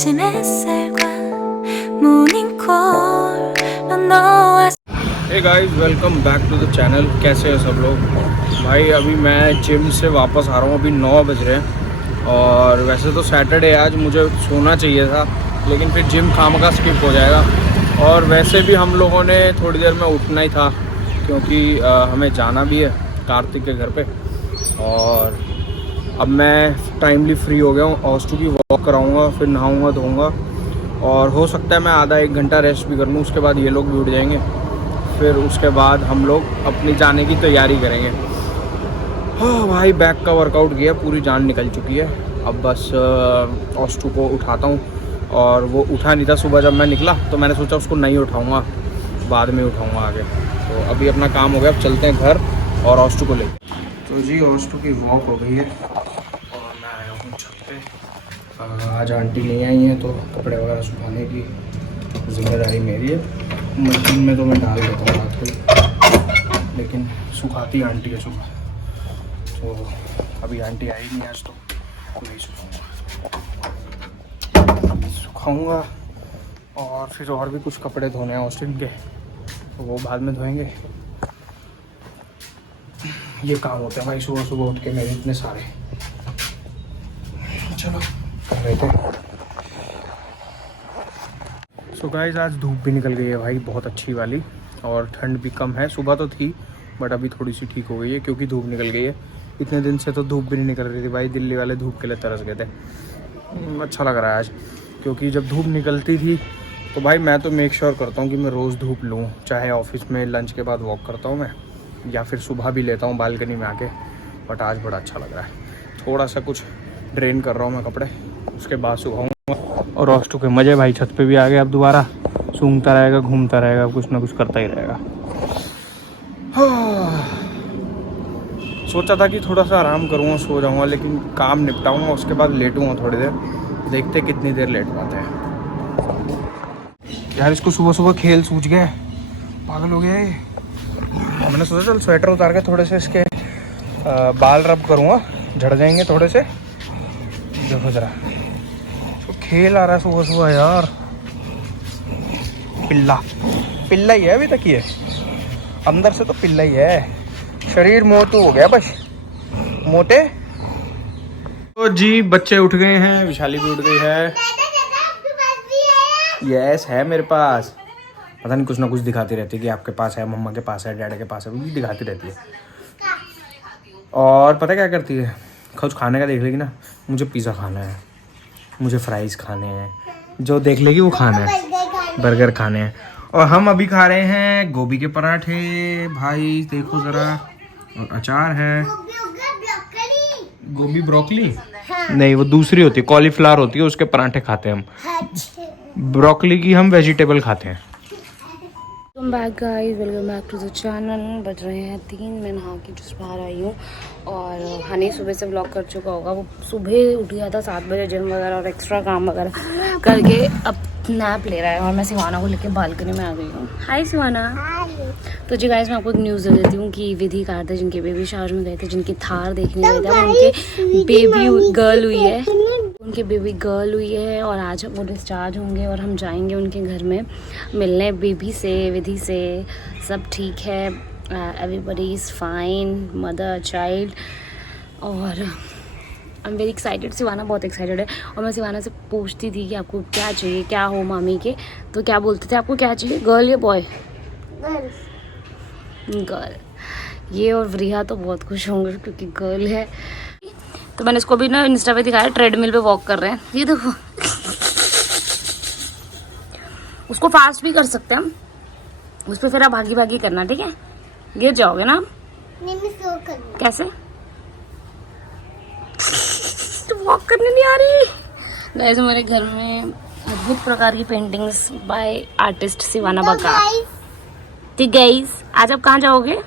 아침 햇살과 모닝콜로 너와 hey guys welcome back to the channel. कैसे हैं सब लोग? भाई अभी मैं जिम से वापस आ रहा हूँ। अभी 9 बज रहे हैं और वैसे तो सैटरडे आज मुझे सोना चाहिए था, लेकिन फिर जिम खामखा स्किप हो जाएगा। और वैसे भी हम लोगों ने थोड़ी देर में उठना ही था क्योंकि हमें जाना भी है कार्तिक के घर पे। और अब मैं टाइमली फ्री हो गया हूँ। ऑस्टू की वॉक कराऊँगा, फिर नहाऊँगा धोऊँगा और हो सकता है मैं आधा एक घंटा रेस्ट भी कर लूँ। उसके बाद ये लोग भी उठ जाएंगे, फिर उसके बाद हम लोग अपनी जाने की तैयारी करेंगे। हाँ भाई, बैक का वर्कआउट किया, पूरी जान निकल चुकी है। अब बस ऑस्टू को उठाता हूँ। और वो उठा नहीं था सुबह जब मैं निकला, तो मैंने सोचा उसको नहीं उठाऊँगा, बाद में उठाऊँगा आगे। तो अभी अपना काम हो गया, अब चलते हैं घर और ऑस्टू को ले। तो जी ऑस्टू की वॉक हो गई है और मैं आया हूँ छत पे। आज आंटी नहीं आई हैं तो कपड़े वगैरह सुखाने की जिम्मेदारी मेरी है। मशीन में तो मैं डाल देता हूँ रात को, लेकिन सुखाती आंटी है सुबह। तो अभी आंटी आई नहीं आज, तो नहीं सुखाऊंगा। और फिर और भी कुछ कपड़े धोने हैं ऑस्टिन के, तो वो बाद में धोएंगे। ये काम होते हैं भाई सुबह सुबह उठ के मेरे इतने सारे। चलो कर लेते हैं। सो गाइस आज धूप भी निकल गई है भाई, बहुत अच्छी वाली। और ठंड भी कम है, सुबह तो थी बट अभी थोड़ी सी ठीक हो गई है क्योंकि धूप निकल गई है। इतने दिन से तो धूप भी नहीं निकल रही थी भाई, दिल्ली वाले धूप के लिए तरस गए थे। अच्छा लग रहा है आज, क्योंकि जब धूप निकलती थी तो भाई मैं तो मेक श्योर करता हूँ कि मैं रोज़ धूप लूँ। चाहे ऑफिस में लंच के बाद वॉक करता हूँ मैं, या फिर सुबह भी लेता हूँ बालकनी में आके। बट आज बड़ा अच्छा लग रहा है। थोड़ा सा कुछ ड्रेन कर रहा हूँ मैं कपड़े, उसके बाद सुखाऊँगा। और ऑस्टू के मज़े भाई, छत पे भी आ गए अब दोबारा। सूंघता रहेगा, घूमता रहेगा, कुछ ना कुछ करता ही रहेगा। सोचा था कि थोड़ा सा आराम करूँगा, सो जाऊँगा, लेकिन काम निपटाऊँगा उसके बाद लेटूँगा थोड़ी देर। देखते कितनी देर लेट पाते हैं। यार इसको सुबह सुबह खेल सूझ गया, पागल हो गया ये। मैंने सोचा चल स्वेटर उतार के थोड़े से इसके बाल रब करूँगा, झड़ जाएंगे थोड़े से। देखो जरा तो खेल आ रहा है सुबह सुबह यार। पिल्ला ही है अभी तक, ये अंदर से तो पिल्ला ही है, शरीर मोटू हो गया बस, मोटे। तो जी बच्चे उठ गए हैं, विशाली भी उठ गई है। यस है मेरे पास, पता नहीं कुछ ना कुछ दिखाती रहती है कि आपके पास है, मम्मा के पास है, डैडी के पास है, वो भी दिखाती रहती है। और पता क्या करती है, कुछ खाने का देख लेगी ना, मुझे पिज़्ज़ा खाना है, मुझे फ्राइज़ खाने हैं, जो देख लेगी वो खाना है, बर्गर खाने हैं। और हम अभी खा रहे हैं गोभी के पराठे भाई, देखो ज़रा। और अचार है, गोभी ब्रोकली नहीं, वो दूसरी होती है, कॉलीफ्लावर होती है, उसके पराठे खाते हैं हम। ब्रोकली की हम वेजिटेबल खाते हैं। Welcome back guys, welcome back to the channel. बज रहे हैं 3, मैं नहा के जस्ट बाहर आई हूँ। और हनी सुबह से व्लॉग कर चुका होगा, वो सुबह उठ गया था 7 बजे, जिम वगैरह और एक्स्ट्रा काम वगैरह करके अब नैप ले रहा है। और मैं सिवाना को लेके बालकनी में आ गई हूँ। हाय सिवाना। तो जी गाइस मैं आपको एक न्यूज़ दे देती हूँ कि विधि कार थे जिनके बेबी शावर में गए थे, जिनकी थार देखने गए थे, उनके बेबी गर्ल हुई है, उनकी बेबी गर्ल हुई है। और आज वो डिस्चार्ज होंगे और हम जाएंगे उनके घर में मिलने बेबी से, विधि से। सब ठीक है, everybody is fine, mother child. और I am very excited, Sivana बहुत एक्साइटेड है। और मैं सिवाना से पूछती थी कि आपको क्या चाहिए, क्या हो मामी के, तो क्या बोलते थे, आपको क्या चाहिए, गर्ल या बॉय? गर्ल। ये और रिहा तो बहुत खुश होंगे क्योंकि गर्ल है। तो मैंने इसको भी ना इंस्टा पे दिखाया, ट्रेडमिल पे वॉक कर रहे हैं, ये देखो। उसको फास्ट भी कर सकते हैं हम, उस पर फिर आप भागी भागी करना, ठीक है? गिर जाओगे ना आप। कैसे? तो वॉक करने नहीं आ रही। गाइस हमारे घर में अद्भुत प्रकार की पेंटिंग्स बाय आर्टिस्ट सिवाना बका। ठीक गाइस, आज आप कहाँ जाओगे?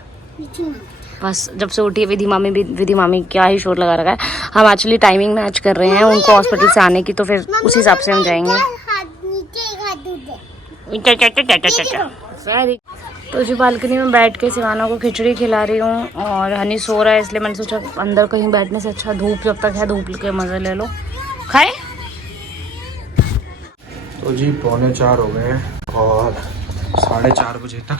बस जब से उठी है विधि मामी क्या ही शोर लगा रखा है। हम एक्चुअली टाइमिंग मैच कर रहे हैं उनको हॉस्पिटल से आने की, तो फिर उस हिसाब से हम जाएंगे। तो जी बालकनी में बैठ के सिवाना को खिचड़ी खिला रही हूँ और हनी सो रहा है, इसलिए मैंने सोचा अंदर कहीं बैठने से अच्छा धूप जब तक है धूप के मज़े ले लो। खाए तो जी 3:45 हो गए हैं और 4:30 बजे तक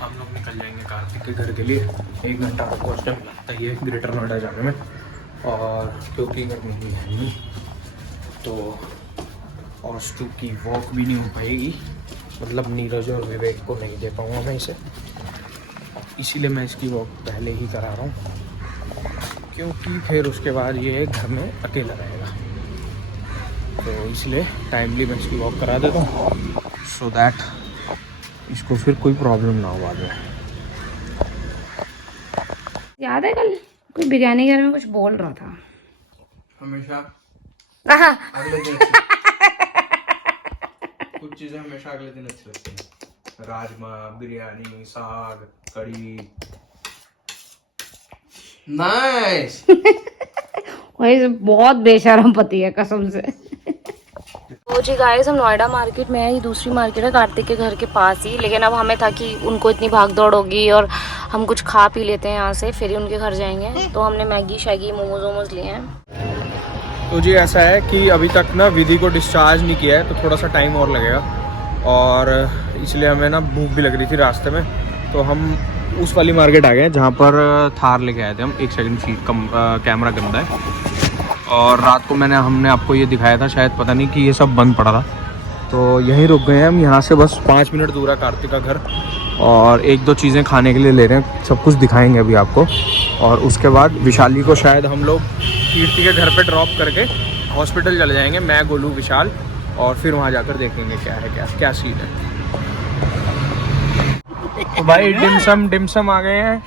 हम लोग निकल जाएंगे कार्तिक के घर के लिए। 1 घंटा आपको उस टाइम लगता ही है ग्रेटर नोएडा जाने में, और क्योंकि गर्मी भी है नहीं तो औस्तु की वॉक भी नहीं हो पाएगी, मतलब नीरज और विवेक को नहीं दे पाऊँगा मैं इसे, इसीलिए मैं इसकी वॉक पहले ही करा रहा हूँ, क्योंकि फिर उसके बाद ये घर में अकेला रहेगा। तो इसलिए टाइमली मैं इसकी वॉक करा देता हूँ, सो दैट इसको फिर कोई प्रॉब्लम ना हो बाद में। याद है कल कोई बिरयानी के बारे में कुछ बोल रहा था? हमेशा अगले दिन कुछ चीज़ें हमेशा अगले दिन अच्छी लगती हैं। राजमा, बिरयानी, साग, कढ़ी। नाइस। वही बहुत बेशरम पति है कसम से। तो जी गाइस, हम नोएडा मार्केट में है, ये दूसरी मार्केट है कार्तिक के घर के पास ही, लेकिन अब हमें था कि उनको इतनी भाग दौड़ होगी और हम कुछ खा पी लेते हैं यहाँ से, फिर ही उनके घर जाएंगे। तो हमने मैगी शैगी मोमोज वोमोज लिए हैं। तो जी ऐसा है कि अभी तक ना विधि को डिस्चार्ज नहीं किया है, तो थोड़ा सा टाइम और लगेगा, और इसलिए हमें ना भूख भी लग रही थी रास्ते में, तो हम उस वाली मार्केट आ गए जहाँ पर थार लेके आए थे हम। 1 सेकंड कैमरा गंदा है, और रात को हमने आपको ये दिखाया था शायद, पता नहीं कि ये सब बंद पड़ा था, तो यहीं रुक गए हैं हम। यहाँ से बस 5 मिनट दूर है कार्तिक का घर, और 1-2 चीज़ें खाने के लिए ले रहे हैं, सब कुछ दिखाएंगे अभी आपको। और उसके बाद विशाली को शायद हम लोग कीर्ति के घर पे ड्रॉप करके हॉस्पिटल चले जाएंगे, मैं, गोलू, विशाल, और फिर वहाँ जाकर देखेंगे क्या सीन है। तो भाई डिमसम आ गए हैं,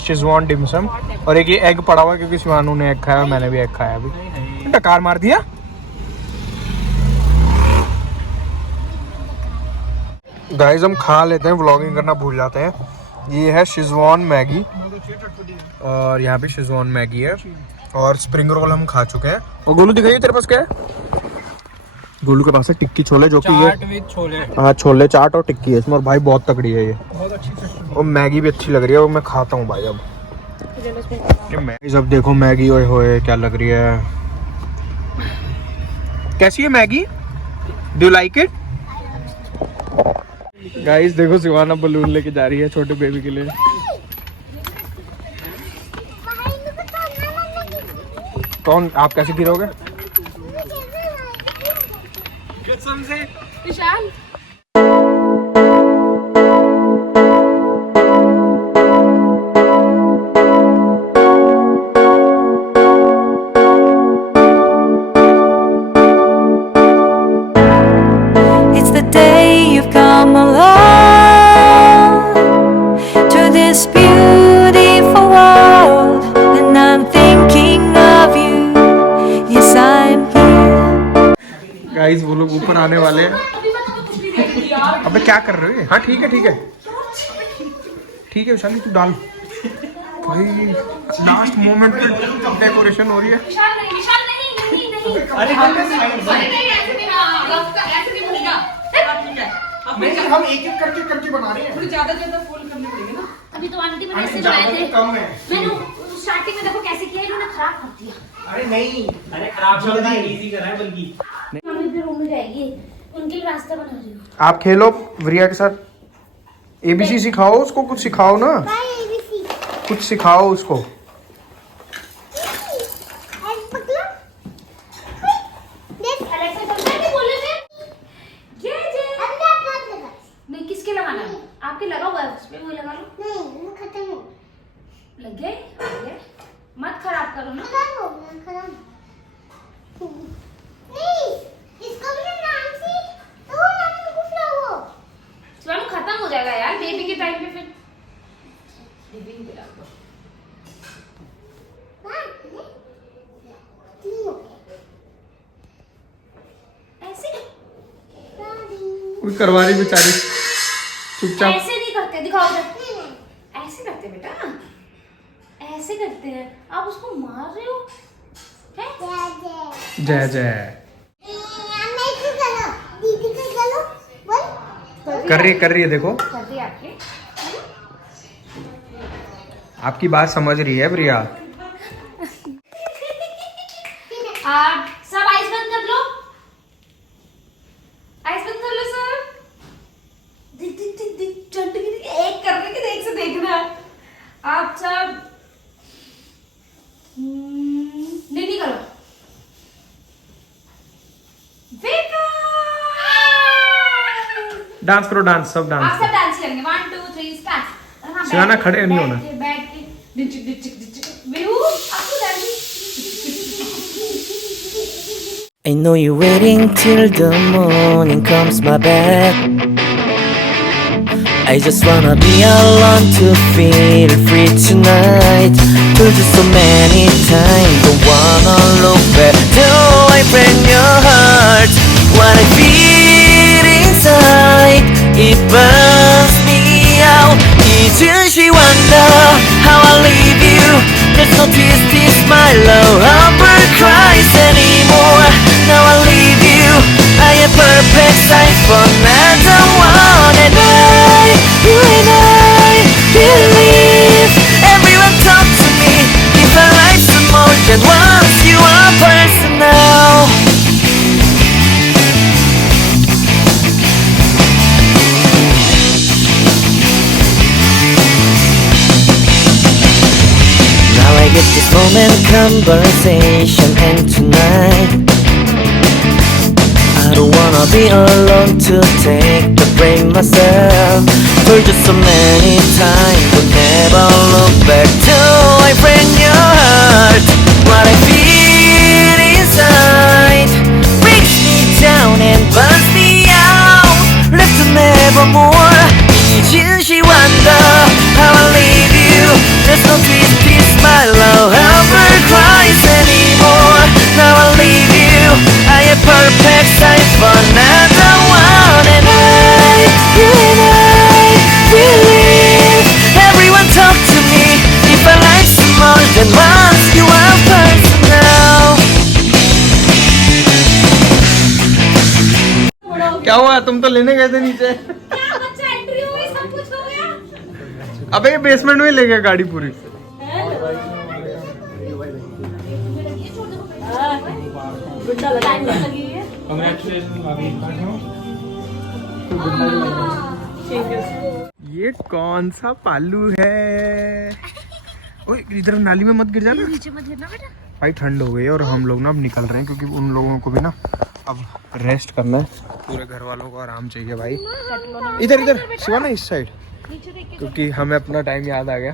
शेजवान डिमसम, और एक ये एग पड़ा हुआ है क्योंकि शिवानू ने एग खाया, मैंने भी एग खाया। अभी टकार मार दिया। गाइस हम खा लेते हैं, व्लॉगिंग करना भूल जाते हैं। ये है शेजवान मैगी, और यहाँ पे शेजवान मैगी है, और स्प्रिंग रोल हम खा चुके हैं। और गोलू दिखाइए तेरे पास क्या है? गोलू के पास है टिक्की छोले, जो कि ये हाँ छोले चाट और टिक्की है इसमें, और भाई बहुत तगड़ी है ये, बहुत अच्छी। और मैगी भी अच्छी लग रही है, वो मैं खाता हूँ भाई। अब ये मैगी, अब देखो मैगी, ओए होए क्या लग रही है। कैसी है Maggi? Do you like it? Guys देखो शिवाना बलून लेके जा रही है छोटे बेबी के लिए। कौन आप कैसे गिरोगे? विशाल It's the day you've come along to this beautiful world, and I'm thinking of you. Yes, I'm here. Guys वो लोग ऊपर आने वाले हैं। अबे क्या कर रहे हो? हाँ ठीक है विशाली तू डाल। भाई लास्ट मोमेंट पे डेकोरेशन हो रही है। विशाल नहीं। अरे हम एक करके बना रहे हैं। ज्यादा फुल करने पड़ेंगे ना। अभी तो आंटी मैंने ऐसे बनाए थे, कम है। मैंने स्टार्टिंग में देखो कैसे किया, इन्होंने खराब कर दिया। अरे नहीं, अरे खराब जल्दी इजी कर रहा है बल्कि। मम्मी फिर रूम में जाएगी, उनके लिए रास्ता बना रही हूँ। आप खेलो रिया के साथ, ABC सिखाओ उसको, कुछ सिखाओ ना, कुछ सिखाओ उसको। नहीं किसके लगाना है? आपके लगा हुआ है उसपे, वो लगा लो। नहीं वो खत्म हो लग गए? मत खराब करो ना। खत्म नहीं इसको भी नाम से तो नाम में घुस रहा वो स्वामी खत्म हो जाएगा यार बेबी के टाइम पे, फिर बेबी को डाल दो। ऐसे कोई करवा रही बेचारी, चुपचाप। ऐसे नहीं करते, दिखाओ जरा। ऐसे करते बेटा, ऐसे करते हैं। आप उसको मार रहे हो हैं? जय कर रही है देखो, कर दिया आपके। आपकी बात समझ रही है प्रिया। आप सब आइस बंद कर लो, आइस डांस करो, डांस सब डांस आप सब डांस करेंगे 1 2 3 स्टार्ट। शिवाना खड़े नहीं होना। बैठ के डिचिक डिचिक डिचिक बिहू आपको dance. I know you're waiting till the morning comes my back. I just wanna be alone to feel free tonight. Told you so many times, don't wanna look back. Do I break your heart? What I feel inside, it burns me out. Each she wonder how I leave you. There's no tears, this my love never cries anymore. Now I leave you. I am perfect size for another one, and you and I believe. Everyone talk to me. If I like some more than once, you are personal. Now I get this moment conversation, and tonight I don't wanna be alone to take the blame myself. Told you so many times, but never look back. Till I break your heart. What I feel inside breaks me down and burns me out. Left to nevermore. Each year she wonder how I leave you. There's no peace, my love never cries anymore. Now I leave you. I am perfect size for another one, and you and I believe. Everyone talk to me. If I like some more than once, you are personal. क्या हुआ? तुम तो लेने गए थे नीचे। क्या बच्चा एंट्री हो गई, सब कुछ हो गया। अबे ये बेसमेंट में ले गया गाड़ी पूरी। ये कौन सा पालू है? ओए इधर नाली में मत गिर जाना, नीचे मत गिरना बेटा। भाई ठंड हो गई है और हम लोग ना अब निकल रहे हैं क्योंकि उन लोगों को भी ना अब रेस्ट करना है। पूरे घर वालों को आराम चाहिए भाई। इधर इधर शिवा ना इस साइड, क्योंकि हमें अपना टाइम याद आ गया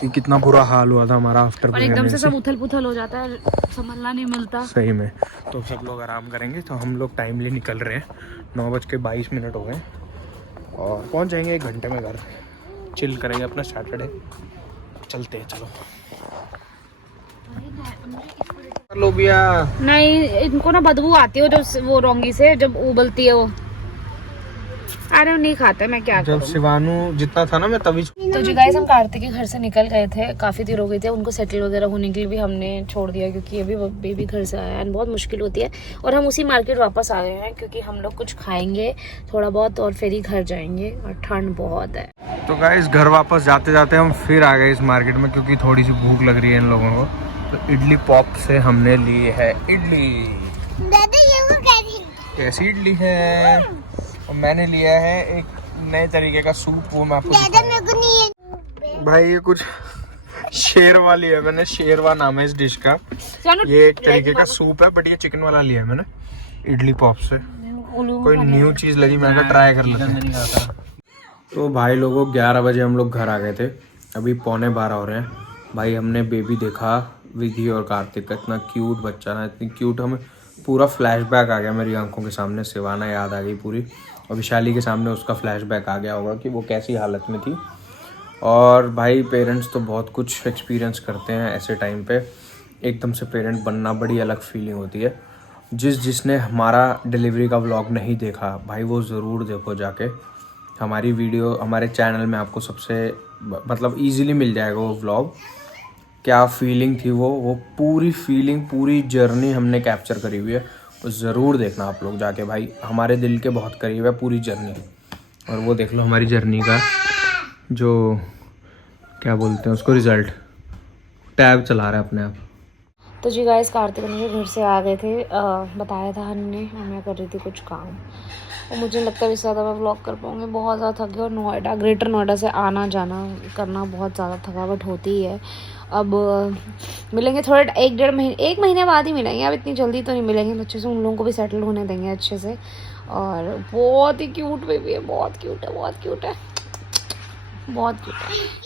कि कितना बुरा हाल हुआ था हमारा आफ्टर और एकदम से सब उथल पुथल हो जाता है, संभलना नहीं मिलता सही में। तो सब लोग आराम करेंगे, तो हम लोग टाइमली निकल रहे हैं। 9:22 हो गए और पहुंच जाएंगे 1 घंटे में घर। चिल करेंगे अपना सैटरडे। चलते हैं, चलो। लोबिया नहीं, इनको ना बदबू आती है जब वो रोंगी से जब उबलती है वो। अरे नहीं खाता, मैं क्या जब करूं। शिवानू जितना था ना मैं तभी। तो जी गाइस, हम कार्तिक के घर से निकल गए थे, काफ़ी देर हो गई थी। उनको सेटल वगैरह होने के लिए भी हमने छोड़ दिया क्योंकि अभी बेबी घर से आया है, बहुत मुश्किल होती है। और हम उसी मार्केट वापस आ गए हैं क्योंकि हम लोग कुछ खाएंगे थोड़ा बहुत और फिर ही घर जाएंगे, और ठंड बहुत है। तो गाइस घर वापस जाते जाते हम फिर आ गए इस मार्केट में क्योंकि थोड़ी सी भूख लग रही है इन लोगों को। तो इडली पॉप से हमने ली है इडली। दादा ये वो कैसी इडली है? और मैंने लिया है एक नए तरीके का सूप, वो मैं आपको दादा मेरे को नहीं है भाई ये कुछ शेरवा लिया है मैंने, शेरवा नाम है इस डिश का। ये एक तरीके का सूप है बट ये चिकन वाला लिया है मैंने इडली पॉप से। कोई न्यू चीज लगी, मैंने कहा ट्राई कर लेते हैं। तो भाई लोगों 11 बजे हम लोग घर आ गए थे, अभी 11:15 हो रहे हैं। भाई हमने बेबी देखा विधि और कार्तिक का, इतना क्यूट बच्चा ना, इतनी क्यूट, हमें पूरा फ्लैशबैक आ गया मेरी आंखों के सामने। शिवाना याद आ गई पूरी, और विशाली के सामने उसका फ्लैशबैक आ गया होगा कि वो कैसी हालत में थी। और भाई पेरेंट्स तो बहुत कुछ एक्सपीरियंस करते हैं ऐसे टाइम पे। एकदम से पेरेंट बनना बड़ी अलग फीलिंग होती है। जिसने हमारा डिलीवरी का व्लॉग नहीं देखा भाई वो ज़रूर देखो जाके। हमारी वीडियो हमारे चैनल में आपको सबसे मतलब ईजीली मिल जाएगा वो व्लॉग। क्या फीलिंग थी वो पूरी फीलिंग, पूरी जर्नी हमने कैप्चर करी हुई है, तो ज़रूर देखना आप लोग जाके भाई। हमारे दिल के बहुत करीब है पूरी जर्नी। और वो देख लो हमारी जर्नी का जो क्या बोलते हैं उसको, रिज़ल्ट टैब चला रहा है अपने आप। तो जी गाइस कार्तिक मेरे घर से आ गए थे, बताया था हन ने, मैं कर रही थी कुछ काम और मुझे लगता है इससे ज़्यादा मैं व्लॉग कर पाऊँगी, बहुत ज़्यादा थक गई और नोएडा ग्रेटर नोएडा से आना जाना करना बहुत ज़्यादा थकावट होती ही है। अब मिलेंगे थोड़े एक महीने बाद ही मिलेंगे, अब इतनी जल्दी तो नहीं मिलेंगे, तो अच्छे से उन लोगों को भी सेटल होने देंगे अच्छे से। और बहुत ही क्यूट बेबी है, बहुत क्यूट है, बहुत क्यूट है, बहुत क्यूट है।